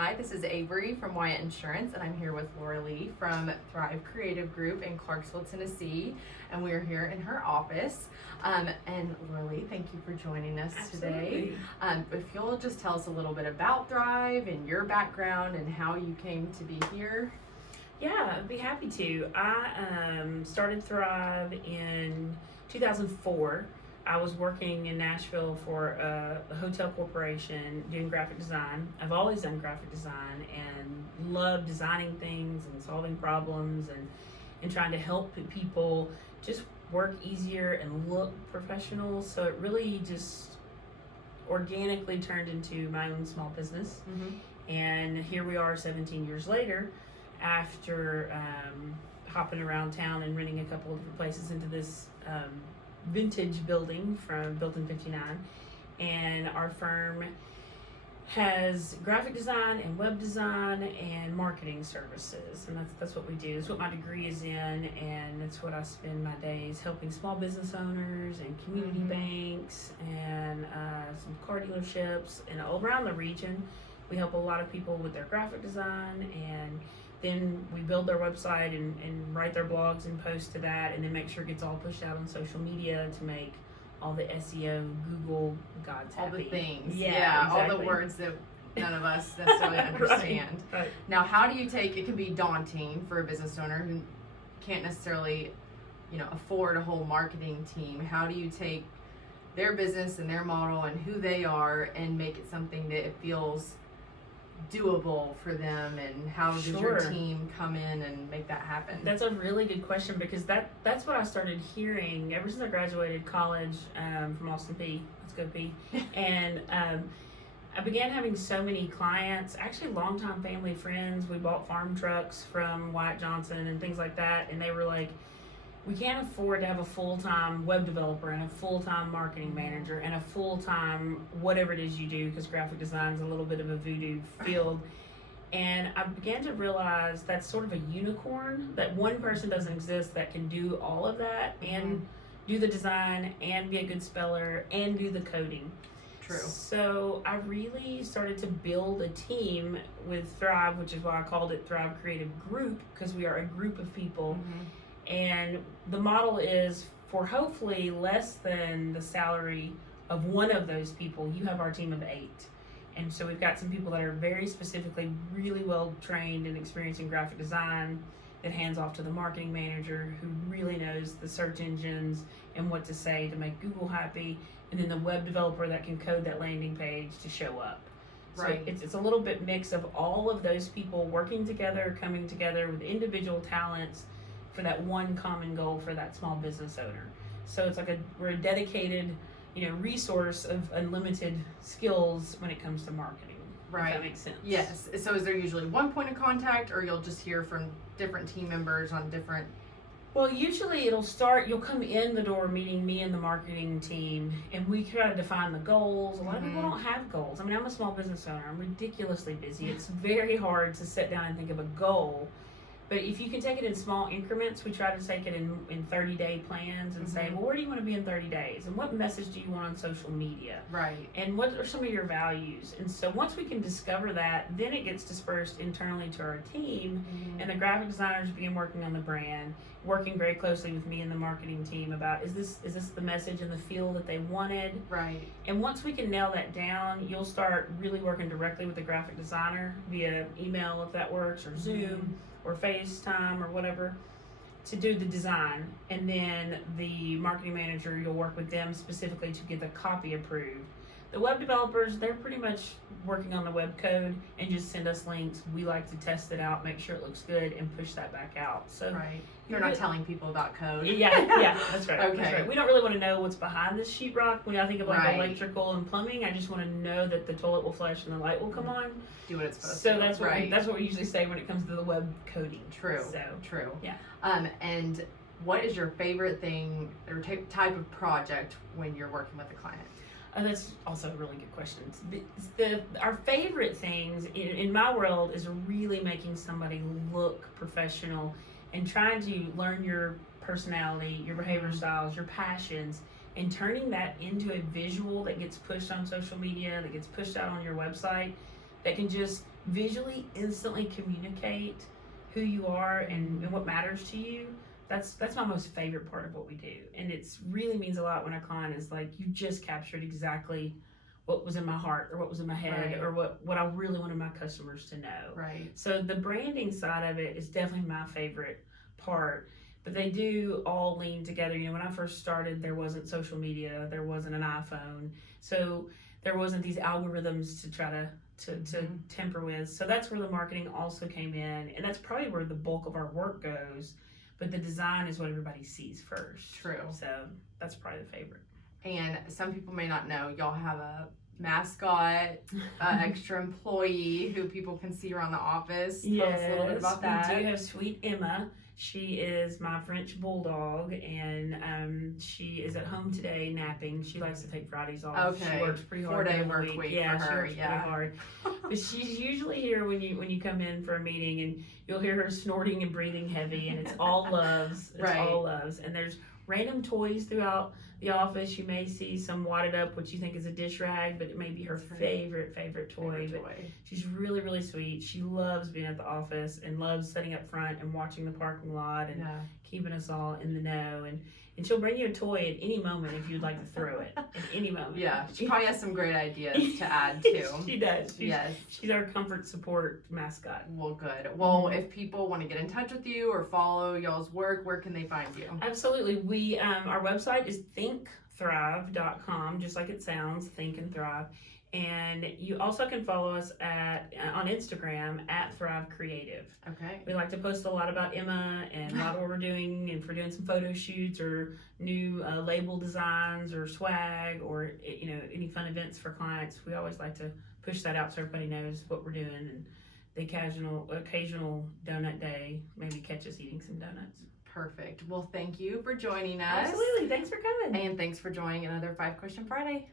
Hi, this is Avery from Wyatt Insurance, and I'm here with Lorilee from Thrive Creative Group in Clarksville, Tennessee, and we are here in her office. And Lorilee, thank you for joining us today. If you'll just tell us a little bit about Thrive and your background and how you came to be here. Yeah, I'd be happy to. I started Thrive in 2004. I was working in Nashville for a hotel corporation doing graphic design. I've always done graphic design and love designing things and solving problems and trying to help people just work easier and look professional. So it really just organically turned into my own small business. And here we are 17 years later after hopping around town and renting a couple of different places into this vintage building built in 59, and our firm has graphic design and web design and marketing services, and that's what we do. That's what my degree is in, and it's what I spend my days helping small business owners and community banks and some car dealerships and all around the region. We help a lot of people with their graphic design, and then we build their website and write their blogs and post to that, and then make sure it gets all pushed out on social media to make all the SEO, Google gods happy. All the things. Yeah, exactly. All the words that none of us necessarily understand. Right. Now, how do you it can be daunting for a business owner who can't necessarily, afford a whole marketing team. How do you take their business and their model and who they are and make it something that it feels doable for them, and how does your team come in and make that happen? That's a really good question, because that's what I started hearing ever since I graduated college from Austin P. Let's go P. And I began having so many clients, actually longtime family friends. We bought farm trucks from Wyatt Johnson and things like that, and they were like, we can't afford to have a full-time web developer and a full-time marketing manager and a full-time whatever it is you do, because graphic design is a little bit of a voodoo field. And I began to realize that's sort of a unicorn, that one person doesn't exist that can do all of that and do the design and be a good speller and do the coding. True. So I really started to build a team with Thrive, which is why I called it Thrive Creative Group, because we are a group of people. And the model is for hopefully less than the salary of one of those people. You have our team of 8. And so we've got some people that are very specifically really well trained and experienced in graphic design, that hands off to the marketing manager who really knows the search engines and what to say to make Google happy, and then the web developer that can code that landing page to show up. Right. So it's a little bit mix of all of those people working together, coming together with individual talents for that one common goal for that small business owner. So it's like we're a dedicated, resource of unlimited skills when it comes to marketing. Right. If that makes sense. Yes. So is there usually one point of contact, or you'll just hear from different team members on different? Well, usually you'll come in the door meeting me and the marketing team, and we try to define the goals. A lot of people don't have goals. I mean, I'm a small business owner. I'm ridiculously busy. It's very hard to sit down and think of a goal. But if you can take it in small increments, we try to take it in 30-day plans and say, well, where do you want to be in 30 days? And what message do you want on social media? Right. And what are some of your values? And so once we can discover that, then it gets dispersed internally to our team. And the graphic designers begin working on the brand, working very closely with me and the marketing team about, is this the message and the feel that they wanted? Right. And once we can nail that down, you'll start really working directly with the graphic designer via email, if that works, or Zoom, or FaceTime, or whatever, to do the design. And then the marketing manager, you'll work with them specifically to get the copy approved. The web developers, they're pretty much working on the web code and just send us links. We like to test it out, make sure it looks good, and push that back out. So right. You're not telling people about code. Yeah, that's right. Okay. That's right. We don't really want to know what's behind this sheetrock. When I think of electrical and plumbing, I just want to know that the toilet will flush and the light will come on. Do what it's supposed to. So that's what we usually say when it comes to the web coding. True. So true. Yeah. And what is your favorite thing or type of project when you're working with a client? That's also a really good question. Our favorite things in my world is really making somebody look professional and trying to learn your personality, your behavior styles, your passions, and turning that into a visual that gets pushed on social media, that gets pushed out on your website, that can just visually instantly communicate who you are and what matters to you, that's my most favorite part of what we do. And it's really means a lot when a client is like, you just captured exactly what was in my heart or what was in my head, Right. or what I really wanted my customers to know. Right. So the branding side of it is definitely my favorite part. But they do all lean together. You know, when I first started, there wasn't social media, there wasn't an iPhone, so there wasn't these algorithms to try to temper with. So that's where the marketing also came in, and that's probably where the bulk of our work goes. But the design is what everybody sees first. True. So that's probably the favorite. And some people may not know, y'all have a mascot, extra employee who people can see around the office. Tell us a little bit about that. We do have sweet Emma. She is my French bulldog, and she is at home today napping. She likes to take Fridays off. Okay. She works pretty hard. 4-day work week Yeah, for she her. works Yeah. pretty hard. But she's usually here when you come in for a meeting, and you'll hear her snorting and breathing heavy, and it's all loves. It's Right. all loves. And there's random toys throughout the office. You may see some wadded up, what you think is a dish rag, but it may be her favorite toy. But she's really, really sweet. She loves being at the office and loves sitting up front and watching the parking lot and keeping us all in the know. And she'll bring you a toy at any moment if you'd like to throw it at any moment. Yeah, she probably has some great ideas to add too. She does. Yes. She's our comfort support mascot. Well, good. Well, if people want to get in touch with you or follow y'all's work, where can they find you? Absolutely. We our website is thinkthrive.com, just like it sounds, Think and Thrive. And you also can follow us on Instagram at Thrive Creative. Okay. We like to post a lot about Emma and a lot of what we're doing, and if we're doing some photo shoots or new label designs or swag or any fun events for clients, we always like to push that out so everybody knows what we're doing. And the occasional donut day, maybe catch us eating some donuts. Perfect. Well, thank you for joining us. Absolutely. Thanks for coming. And thanks for joining another 5 Question Friday.